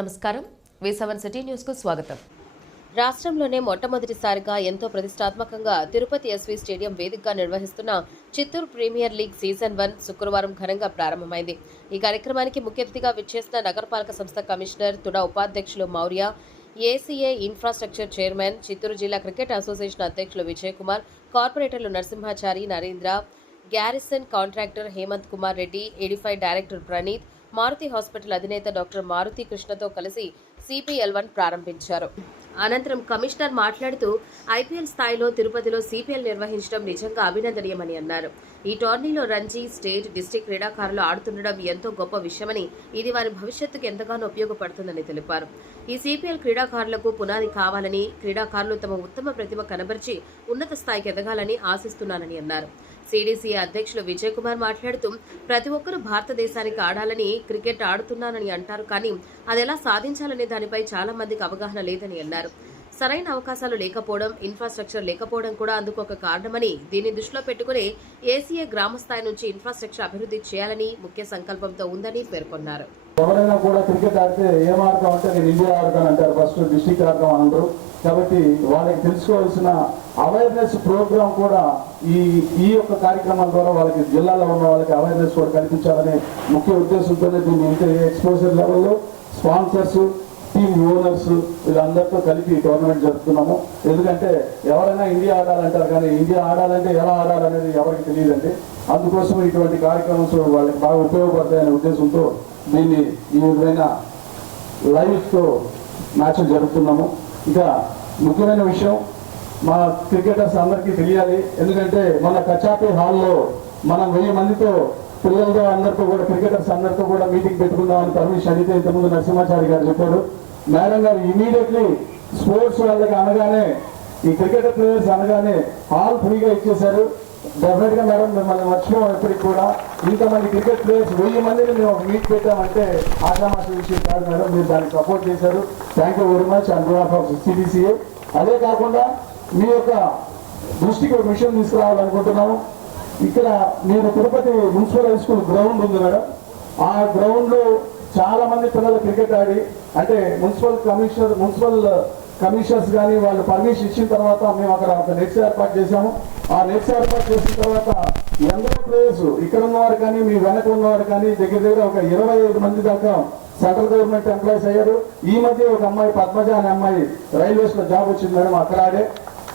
నమస్కారం. వేసవన్ సిటీ న్యూస్కు స్వాగతం. రాష్ట్రంలోనే మొట్టమొదటిసారిగా ఎంతో ప్రతిష్టాత్మకంగా తిరుపతి ఎస్వి స్టేడియం వేదికగా నిర్వహిస్తున్న Chittoor premier league season one శుక్రవారం ఘనంగా ప్రారంభమైంది. ఈ కార్యక్రమానికి ముఖ్య అతిథిగా విచ్చేసిన నగరపాలక సంస్థ కమిషనర్ తుడా ఉపాధ్యక్షులు Maurya ACA infrastructure chairman Chittoor జిల్లా క్రికెట్ అసోసియేషన్ అధ్యక్షులు విజయ్ కుమార్ కార్పొరేటర్లు Narasimhachari Narendra garrison contractor Hemanth Kumar Reddy Edify director Praneeth Maruti hospital అధినేత డాక్టర్ మారుతి కృష్ణతో కలిసి సిపిఎల్ వన్ ప్రారంభించారు. అనంతరం కమిషనర్ మాట్లాడుతూ ఐపీఎల్ స్థాయిలో తిరుపతిలో సిపిఎల్ నిర్వహించడం నిజంగా అభినందనీయమని అన్నారు. ఈ టోర్నీలో రంజీ స్టేట్ డిస్టిక్ క్రీడాకారులు ఆడుతుండడం ఎంతో గొప్ప విషయమని ఇది వారి భవిష్యత్తుకు ఎంతగానో ఉపయోగపడుతుందని తెలిపారు. ఈ సిపిఎల్ క్రీడాకారులకు పునాది కావాలని క్రీడాకారులు తమ ఉత్తమ ప్రతిభ కనబరిచి ఉన్నత స్థాయికి ఎదగాలని ఆశిస్తున్నానని అన్నారు. సిడిసి అధ్యక్షులు విజయ్ కుమార్ మాట్లాడుతూ ప్రతి ఒక్కరూ భారతదేశానికి ఆడాలని క్రికెట్ ఆడుతున్నానని అంటారు కానీ అది ఎలా సాధించాలనే దానిపై చాలా మందికి అవగాహన లేదని అన్నారు. సరైన అవకాశాలు లేకపోవడం ఇన్ఫ్రాస్ట్రక్చర్ లేకపోవడం కూడా అందుకు ఒక కారణమని దీన్ని దృష్టిలో పెట్టుకుని ఏసీఏ గ్రామ స్థాయి నుంచి ఇన్ఫ్రాస్ట్రక్చర్ అభివృద్ధి చేయాలని ముఖ్య సంకల్పంతో ఉందని పేర్కొన్నారు. ఎవరైనా కూడా క్రికెట్ ఆడితే ఏ మార్గం అంటే నేను ఇండియా ఆడతాను అంటారు ఫస్ట్ డిస్టిక్ ఆడతాం అంటారు కాబట్టి వాళ్ళకి తెలుసుకోవాల్సిన అవేర్నెస్ ప్రోగ్రామ్ కూడా ఈ ఈ యొక్క కార్యక్రమం ద్వారా వాళ్ళకి జిల్లాలో ఉన్న వాళ్ళకి అవేర్నెస్ కూడా కల్పించాలనే ముఖ్య ఉద్దేశంతోనే దీన్ని ఇంత ఎక్స్పోజర్ లెవెల్లో స్పాన్సర్స్ టీమ్ ఓనర్స్ వీళ్ళందరితో కలిపి టోర్నమెంట్ జరుపుతున్నాము. ఎందుకంటే ఎవరైనా ఇండియా ఆడాలంటారు కానీ ఇండియా ఆడాలంటే ఎలా ఆడాలనేది ఎవరికి తెలియదండి. అందుకోసం ఇటువంటి కార్యక్రమాలు వాళ్ళకి బాగా ఉపయోగపడతాయనే ఉద్దేశంతో దీన్ని ఈ విధంగా లైవ్తో మ్యాచ్ జరుపుతున్నాము. ఇక ముఖ్యమైన విషయం మా క్రికెటర్స్ అందరికీ తెలియాలి. ఎందుకంటే మన కచాపి హాల్లో మనం వెయ్యి మందితో పిల్లలతో అందరితో కూడా క్రికెటర్స్ అందరితో కూడా మీటింగ్ పెట్టుకుందామని పర్మిషన్ అడిగితే ఇంతకుముందు నరసింహాచారి గారు చెప్పారు. మేడం గారు ఇమీడియట్లీ స్పోర్ట్స్ వాళ్ళకి అనగానే ఈ క్రికెటర్ ప్లేయర్స్ అనగానే హాల్ ఫ్రీగా ఇచ్చేశారు. డెఫినెట్గా మేడం మిమ్మల్ని మర్చిపోం ఎప్పటికి కూడా. ఇంతమంది క్రికెట్ ప్లేయర్స్ వెయ్యి మందిని మేము ఒక మీట్ పెట్టామంటే ఆషామాష విషయం కాదు మేడం మీరు దానికి సపోర్ట్ చేశారు. Thank you very much and behalf of CBCA అదే కాకుండా మీ యొక్క దృష్టికి ఒక విషయం తీసుకురావాలనుకుంటున్నాము. ఇక్కడ నేను Tirupati municipal high school ground ఉంది మేడం. ఆ గ్రౌండ్లో చాలా మంది పిల్లలు క్రికెట్ ఆడి అంటే మున్సిపల్ కమిషనర్ మున్సిపల్ కమిషనర్స్ కానీ వాళ్ళు పర్మిషన్ ఇచ్చిన తర్వాత మేము అక్కడ ఒక నెట్స్ ఏర్పాటు చేశాము. ఆ నెట్స్ ఏర్పాటు చేసిన తర్వాత ఎందరో ప్లేయర్స్ ఇక్కడ ఉన్నవారు కానీ మీ వెనక ఉన్నవారు కానీ దగ్గర దగ్గర ఒక ఇరవై ఐదు మంది దాకా సెంట్రల్ గవర్నమెంట్ ఎంప్లాయీస్ అయ్యారు. ఈ మధ్య ఒక అమ్మాయి పద్మజ అనే అమ్మాయి రైల్వేస్లో జాబ్ వచ్చింది మేడం అక్కడ ఆడే.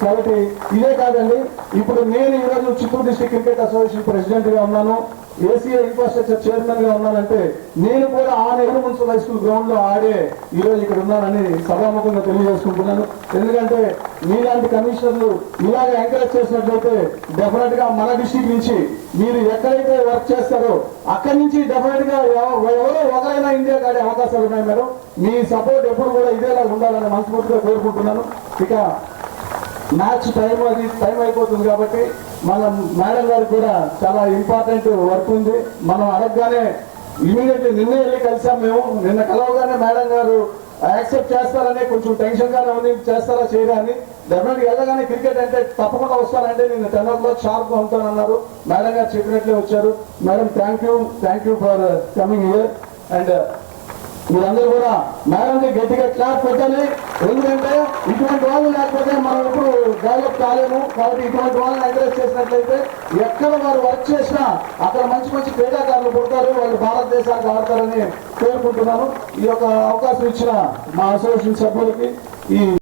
కాబట్టి ఇదే కాదండి ఇప్పుడు నేను ఈరోజు చిత్తూరు డిస్టిక్ క్రికెట్ అసోసియేషన్ ప్రెసిడెంట్గా ఉన్నాను ఏసీఏ ఇన్ఫ్రాస్ట్రక్చర్ చైర్మన్గా ఉన్నానంటే నేను కూడా ఆ నెహ్రూ మున్సిపల్ హై స్కూల్ గ్రౌండ్లో ఆడే ఈరోజు ఇక్కడ ఉన్నానని సభాముఖంగా తెలియజేసుకుంటున్నాను. ఎందుకంటే మీలాంటి కమిషనర్లు ఇలాగ ఎంకరేజ్ చేసినట్లయితే డెఫినెట్గా మన డిస్టిక్ నుంచి మీరు ఎక్కడైతే వర్క్ చేస్తారో అక్కడి నుంచి డెఫినెట్గా ఎవరో ఒకరైనా ఇండియా ఆడే అవకాశాలు ఉన్నాయి మేడం. మీ సపోర్ట్ ఎప్పుడు కూడా ఇదేలా ఉండాలని మనస్ఫూర్తిగా కోరుకుంటున్నాను. ఇక మ్యాచ్ టైం అది టైం అయిపోతుంది కాబట్టి మన మేడం గారు కూడా చాలా ఇంపార్టెంట్ వర్క్ ఉంది. మనం అడగగానే ఇమీడియట్లీ నిన్నే వెళ్ళి కలిసాం మేము. నిన్న కలవగానే మేడం గారు యాక్సెప్ట్ చేస్తారని కొంచెం టెన్షన్గానే ఉంది. చేస్తారా చేయరా అని. వెళ్ళగానే క్రికెట్ అంటే తప్పకుండా వస్తానంటే నేను టెన్ ఓ క్లాక్ షార్ప్గా ఉంటానన్నారు. మేడం గారు చెప్పినట్లే వచ్చారు. Madam thank you thank you for coming here and మీరందరూ కూడా మేడంని గట్టిగా క్లాప్ పెట్టాలి ఎందుకంటే ఇటువంటి వాళ్ళు లేకపోతే మనం ఇప్పుడు డెవలప్ కాలేము. కాబట్టి ఇటువంటి వాళ్ళని ఎంకరేజ్ చేసినట్లయితే ఎక్కడ వారు వర్క్ చేసినా అక్కడ మంచి మంచి క్రీడాకారులు పుడతారు. వాళ్ళు భారతదేశానికి ఆడతారని పేర్కొంటున్నాను. ఈ యొక్క అవకాశం ఇచ్చిన మా అసోసియేషన్ సభ్యులకి ఈ